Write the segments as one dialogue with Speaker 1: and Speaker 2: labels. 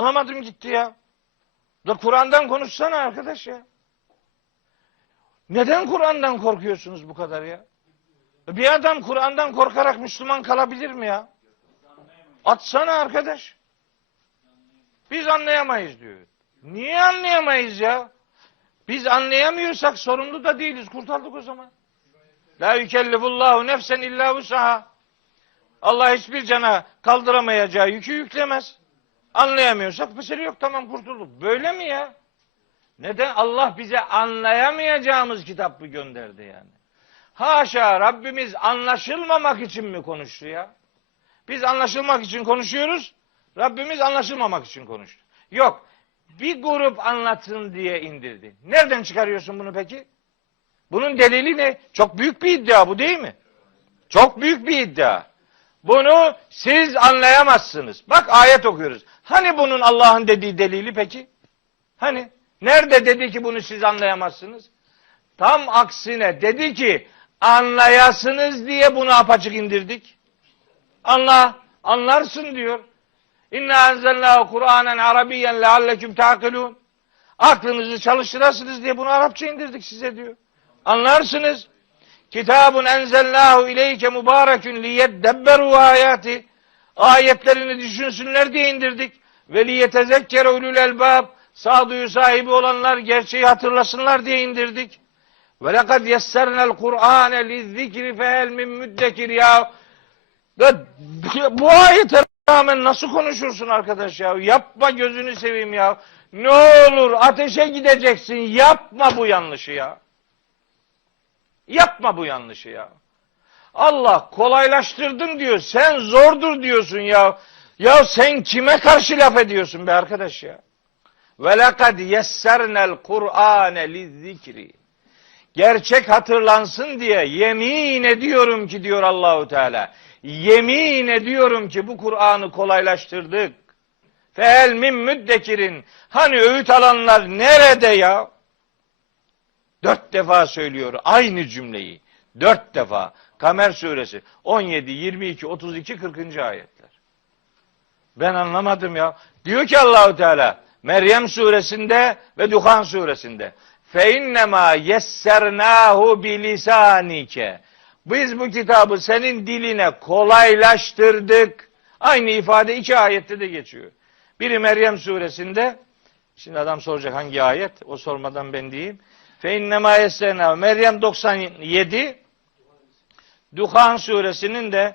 Speaker 1: Anlamadım gitti ya. Da Kur'an'dan konuşsana arkadaş ya. Neden Kur'an'dan korkuyorsunuz bu kadar ya? Bir adam Kur'an'dan korkarak Müslüman kalabilir mi ya? Atsana arkadaş. Biz anlayamayız diyor. Niye anlayamayız ya? Biz anlayamıyorsak sorumlu da değiliz. Kurtardık o zaman. La yükellifullahu nefsen illa vusaha. Allah hiçbir cana kaldıramayacağı yükü yüklemez. Anlayamıyorsak mesele yok tamam kurtulduk. Böyle mi ya? Neden Allah bize anlayamayacağımız kitap mı gönderdi yani? Haşa Rabbimiz anlaşılmamak için mi konuştu ya? Biz anlaşılmak için konuşuyoruz. Rabbimiz anlaşılmamak için konuştu. Yok. Bir grup anlatsın diye indirdi. Nereden çıkarıyorsun bunu peki? Bunun delili ne? Çok büyük bir iddia bu değil mi? Çok büyük bir iddia. Bunu siz anlayamazsınız. Bak ayet okuyoruz. Hani bunun Allah'ın dediği delili peki? Hani? Nerede dedi ki bunu siz anlayamazsınız? Tam aksine dedi ki anlayasınız diye bunu apaçık indirdik. Anla, anlarsın diyor. İnna enzelnahu Kur'anen Arabiyyen lealleküm taqilun. Aklınızı çalıştırasınız diye bunu Arapça indirdik size diyor. Anlarsınız. Kitabun enzelnahu ileyke mübarekün liyeddebberu ayati. Ayetlerini düşünsünler diye indirdik. Ve liyetezekkere ulul elbab. Sağduyu sahibi olanlar gerçeği hatırlasınlar diye indirdik. Ve lekad yessernel Kur'ane lizzikri fehel min müddekir ya. Bu ayete rağmen nasıl konuşursun arkadaş ya? Yapma gözünü seveyim ya. Ne olur ateşe gideceksin. Yapma bu yanlışı ya. Yapma bu yanlışı ya. Allah kolaylaştırdın diyor. Sen zordur diyorsun ya. Ya sen kime karşı laf ediyorsun be arkadaş ya? Ve lekad yessernel Kur'ane lizzikri. Gerçek hatırlansın diye yemin ediyorum ki diyor Allahu Teala. Yemin ediyorum ki bu Kur'an'ı kolaylaştırdık. Fel min müddekirin. Hani öğüt alanlar nerede ya? Dört defa söylüyor aynı cümleyi. Dört defa. Kamer suresi 17, 22, 32, 40. ayetler. Ben anlamadım ya. Diyor ki Allahu Teala Meryem suresinde ve Duhan suresinde fe innema yessernahu bilisanike. Biz bu kitabı senin diline kolaylaştırdık. Aynı ifade iki ayette de geçiyor. Biri Meryem suresinde Şimdi adam soracak hangi ayet? O sormadan ben diyeyim. Fe innema yessernahu. Meryem 97 Duhan suresinin de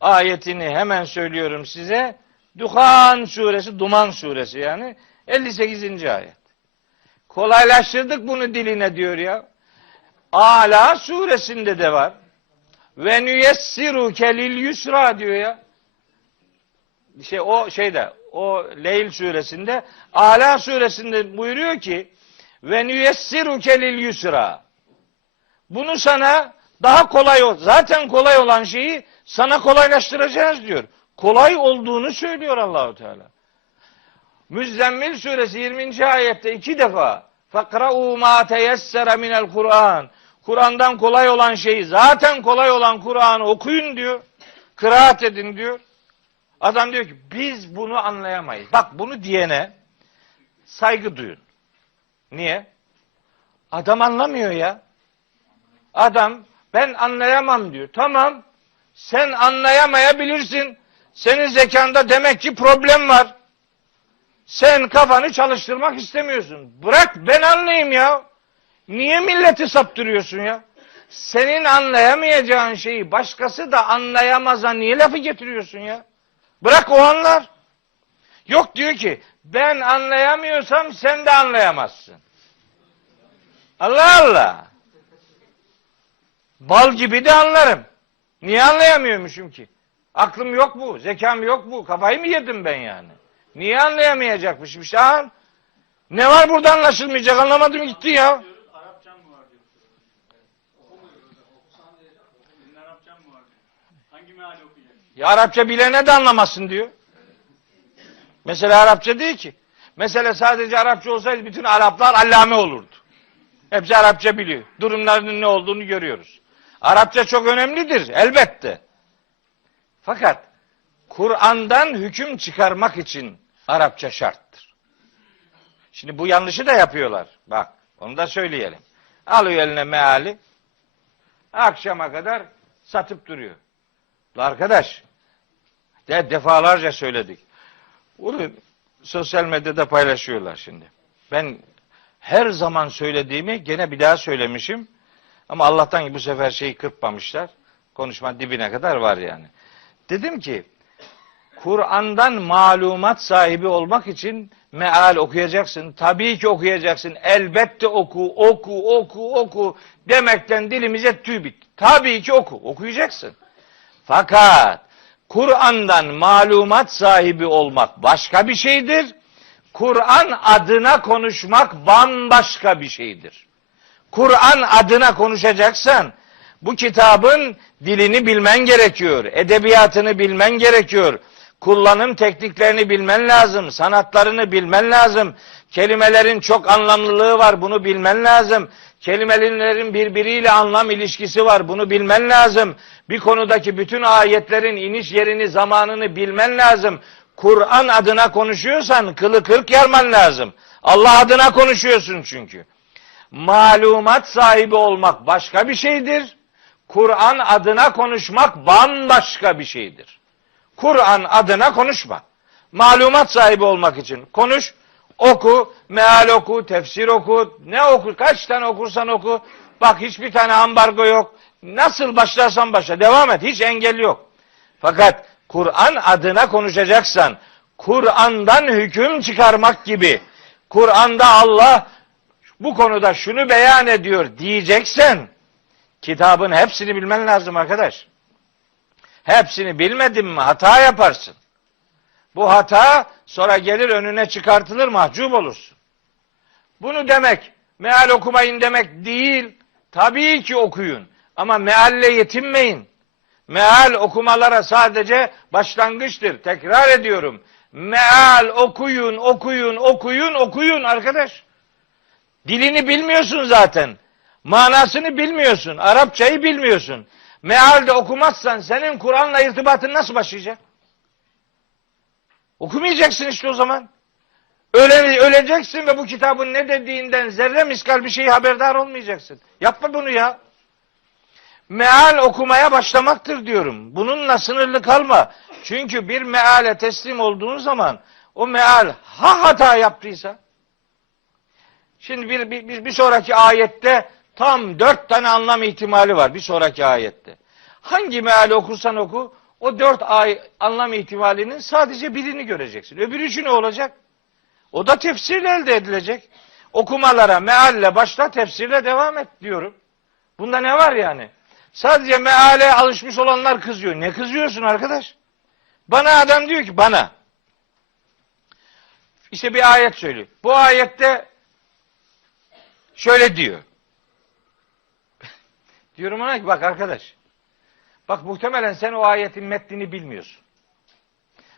Speaker 1: ayetini hemen söylüyorum size. Duhan suresi, Duman suresi yani 58. ayet. Kolaylaştırdık bunu diline diyor ya. Ala suresinde de var. Ve nüyessiruke lil yusra diyor ya. Şey o şeyde o Leyl suresinde Ala suresinde buyuruyor ki ve nüyessiruke lil yusra. Bunu sana daha kolay ol. Zaten kolay olan şeyi sana kolaylaştıracağız diyor. Kolay olduğunu söylüyor Allahu Teala. Müzzemmil suresi 20. ayette iki defa fakra'u ma teyessere minel Kur'an. Kur'an'dan kolay olan şeyi zaten kolay olan Kur'an'ı okuyun diyor. Kıraat edin diyor. Adam diyor ki biz bunu anlayamayız. Bak bunu diyene saygı duyun. Niye? Adam anlamıyor ya. Adam ben anlayamam diyor. Tamam. Sen anlayamayabilirsin. Senin zekanda demek ki problem var. Sen kafanı çalıştırmak istemiyorsun. Bırak ben anlayayım ya. Niye milleti saptırıyorsun ya? Senin anlayamayacağın şeyi başkası da anlayamaza niye lafı getiriyorsun ya? Bırak o anlar. Yok diyor ki ben anlayamıyorsam sen de anlayamazsın. Allah Allah. Bal gibi de anlarım. Niye anlayamıyormuşum ki? Aklım yok bu, zekam yok bu. Kafayı mı yedim ben yani? Niye anlayamayacakmışım işte ha? Ne var burada anlaşılmayacak anlamadım gitti ya. Ya Arapça bilene de anlamasın diyor. Mesela Arapça değil ki. Mesela sadece Arapça olsaydı bütün Araplar allame olurdu. Hepsi Arapça biliyor. Durumlarının ne olduğunu görüyoruz. Arapça çok önemlidir elbette. Fakat Kur'an'dan hüküm çıkarmak için Arapça şarttır. Şimdi bu yanlışı da yapıyorlar. Bak onu da söyleyelim. Alıyor eline meali. Akşama kadar satıp duruyor. Arkadaş de defalarca söyledik. Bunu sosyal medyada paylaşıyorlar şimdi. Ben her zaman söylediğimi gene bir daha söylemişim. Ama Allah'tan ki bu sefer şeyi kırpmamışlar. Konuşma dibine kadar var yani. Dedim ki Kur'an'dan malumat sahibi olmak için meal okuyacaksın. Tabii ki okuyacaksın. Elbette oku, oku, oku, oku demekten dilimize tüy bitti. Tabii ki oku, okuyacaksın. Fakat Kur'an'dan malumat sahibi olmak başka bir şeydir. Kur'an adına konuşmak bambaşka bir şeydir. Kur'an adına konuşacaksan bu kitabın dilini bilmen gerekiyor. Edebiyatını bilmen gerekiyor. Kullanım tekniklerini bilmen lazım. Sanatlarını bilmen lazım. Kelimelerin çok anlamlılığı var. Bunu bilmen lazım. Kelimelerin birbiriyle anlam ilişkisi var. Bunu bilmen lazım. Bir konudaki bütün ayetlerin iniş yerini, zamanını bilmen lazım. Kur'an adına konuşuyorsan kılı kırk yarman lazım. Allah adına konuşuyorsun çünkü. Malumat sahibi olmak başka bir şeydir. Kur'an adına konuşmak bambaşka bir şeydir. Kur'an adına konuşma. Malumat sahibi olmak için konuş, oku, meal oku, tefsir oku, ne oku, kaç tane okursan oku. Bak hiçbir tane ambargo yok. Nasıl başlarsan başla, devam et, hiç engel yok. Fakat Kur'an adına konuşacaksan, Kur'an'dan hüküm çıkarmak gibi, Kur'an'da Allah bu konuda şunu beyan ediyor diyeceksen, kitabın hepsini bilmen lazım arkadaş. Hepsini bilmedin mi hata yaparsın. Bu hata sonra gelir önüne çıkartılır mahcup olursun. Bunu demek meal okumayın demek değil. Tabii ki okuyun ama mealle yetinmeyin. Meal okumalara sadece başlangıçtır. Tekrar ediyorum. Meal okuyun, okuyun, okuyun, okuyun arkadaş. Dilini bilmiyorsun zaten. Manasını bilmiyorsun. Arapçayı bilmiyorsun. Mealde okumazsan senin Kur'an'la irtibatın nasıl başlayacak? Okumayacaksın işte o zaman. Öle, öleceksin ve bu kitabın ne dediğinden zerre miskal bir şey haberdar olmayacaksın. Yapma bunu ya. Meal okumaya başlamaktır diyorum. Bununla sınırlı kalma. Çünkü bir meale teslim olduğun zaman o meal ha hata yaptıysa Şimdi bir, bir, bir sonraki ayette tam dört tane anlam ihtimali var bir sonraki ayette. Hangi meali okursan oku o dört ay anlam ihtimalinin sadece birini göreceksin. Öbür üçü ne olacak? O da tefsirle elde edilecek. Okumalara mealle başla tefsirle devam et diyorum. Bunda ne var yani? Sadece meale alışmış olanlar kızıyor. Ne kızıyorsun arkadaş? Bana adam diyor ki bana. İşte bir ayet söylüyor. Bu ayette şöyle diyor. Diyorum ona ki bak arkadaş. Bak muhtemelen sen o ayetin metnini bilmiyorsun.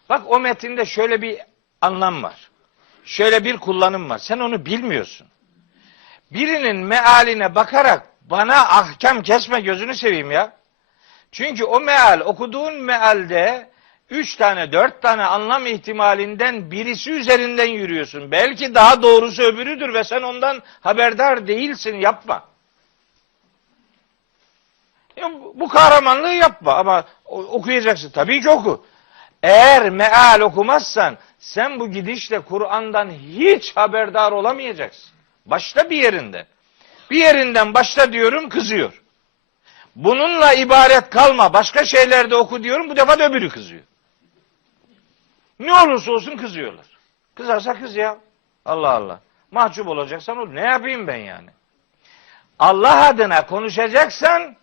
Speaker 1: Bak o metinde şöyle bir anlam var. Şöyle bir kullanım var. Sen onu bilmiyorsun. Birinin mealine bakarak bana ahkam kesme gözünü seveyim ya. Çünkü o meal okuduğun mealde üç tane dört tane anlam ihtimalinden birisi üzerinden yürüyorsun. Belki daha doğrusu öbürüdür ve sen ondan haberdar değilsin yapma. Bu kahramanlığı yapma ama okuyacaksın. Tabii ki oku. Eğer meal okumazsan sen bu gidişle Kur'an'dan hiç haberdar olamayacaksın. Başta bir yerinde. Bir yerinden başla diyorum kızıyor. Bununla ibaret kalma. Başka şeylerde oku diyorum. Bu defa da öbürü kızıyor. Ne olursa olsun kızıyorlar. Kızarsa kız ya. Allah Allah. Mahcup olacaksan ol. Ne yapayım ben yani? Allah adına konuşacaksan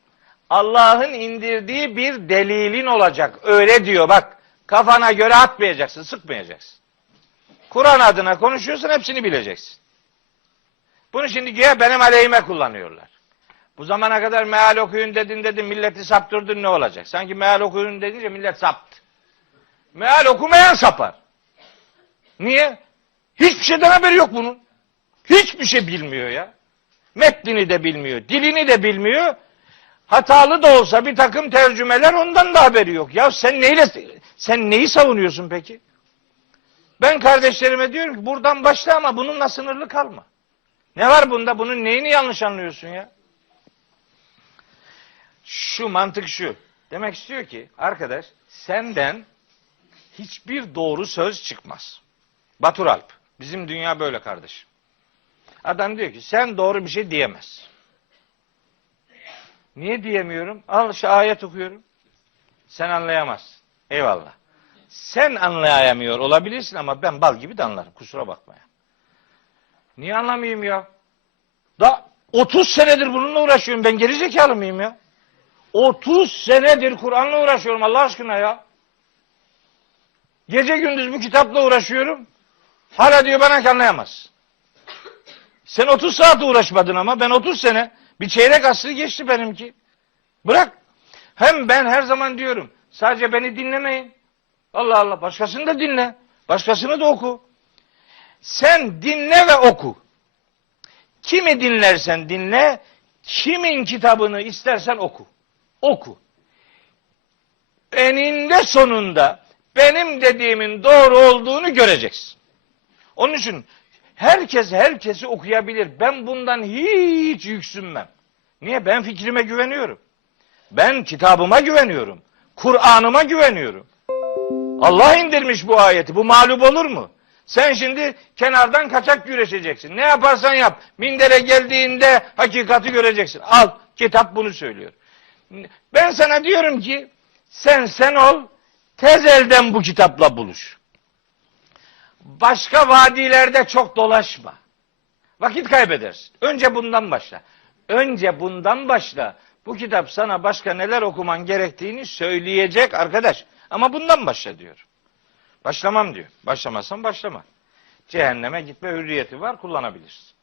Speaker 1: Allah'ın indirdiği bir delilin olacak. Öyle diyor bak. Kafana göre atmayacaksın, sıkmayacaksın. Kur'an adına konuşuyorsan hepsini bileceksin. Bunu şimdi güya benim aleyhime kullanıyorlar. Bu zamana kadar meal okuyun dedin dedin milleti saptırdın ne olacak? Sanki meal okuyun dedince millet saptı. Meal okumayan sapar. Niye? Hiçbir şeyden haberi yok bunun. Hiçbir şey bilmiyor ya. Metnini de bilmiyor, dilini de bilmiyor. Hatalı da olsa bir takım tercümeler ondan da haberi yok. Ya sen neyle sen neyi savunuyorsun peki? Ben kardeşlerime diyorum ki buradan başla ama bununla sınırlı kalma. Ne var bunda? Bunun neyini yanlış anlıyorsun ya? Şu mantık şu. Demek istiyor ki arkadaş senden hiçbir doğru söz çıkmaz. Batur Alp. Bizim dünya böyle kardeşim. Adam diyor ki sen doğru bir şey diyemez. Niye diyemiyorum? Al şu ayet okuyorum. Sen anlayamazsın. Eyvallah. Sen anlayamıyor olabilirsin ama ben bal gibi de anlarım. Kusura bakma ya. Niye anlamayayım ya? Da 30 senedir bununla uğraşıyorum. Ben geri zekalı mıyım ya? 30 senedir Kur'an'la uğraşıyorum Allah aşkına ya. Gece gündüz bu kitapla uğraşıyorum. Hala diyor bana anlayamaz. Sen 30 saat uğraşmadın ama ben 30 sene bir çeyrek asrı geçti benimki. Bırak. Hem ben her zaman diyorum sadece beni dinlemeyin. Allah Allah başkasını da dinle. Başkasını da oku. Sen dinle ve oku. Kimi dinlersen dinle, kimin kitabını istersen oku. Oku. Eninde sonunda benim dediğimin doğru olduğunu göreceksin. Onun için herkes herkesi okuyabilir. Ben bundan hiç yüksünmem. Niye? Ben fikrime güveniyorum. Ben kitabıma güveniyorum. Kur'an'ıma güveniyorum. Allah indirmiş bu ayeti. Bu mağlup olur mu? Sen şimdi kenardan kaçak güreşeceksin. Ne yaparsan yap. Mindere geldiğinde hakikati göreceksin. Al kitap bunu söylüyor. Ben sana diyorum ki sen sen ol tez elden bu kitapla buluş. Başka vadilerde çok dolaşma. Vakit kaybedersin. Önce bundan başla. Önce bundan başla. Bu kitap sana başka neler okuman gerektiğini söyleyecek arkadaş. Ama bundan başla diyor. Başlamam diyor. Başlamazsan başlama. Cehenneme gitme hürriyeti var kullanabilirsin.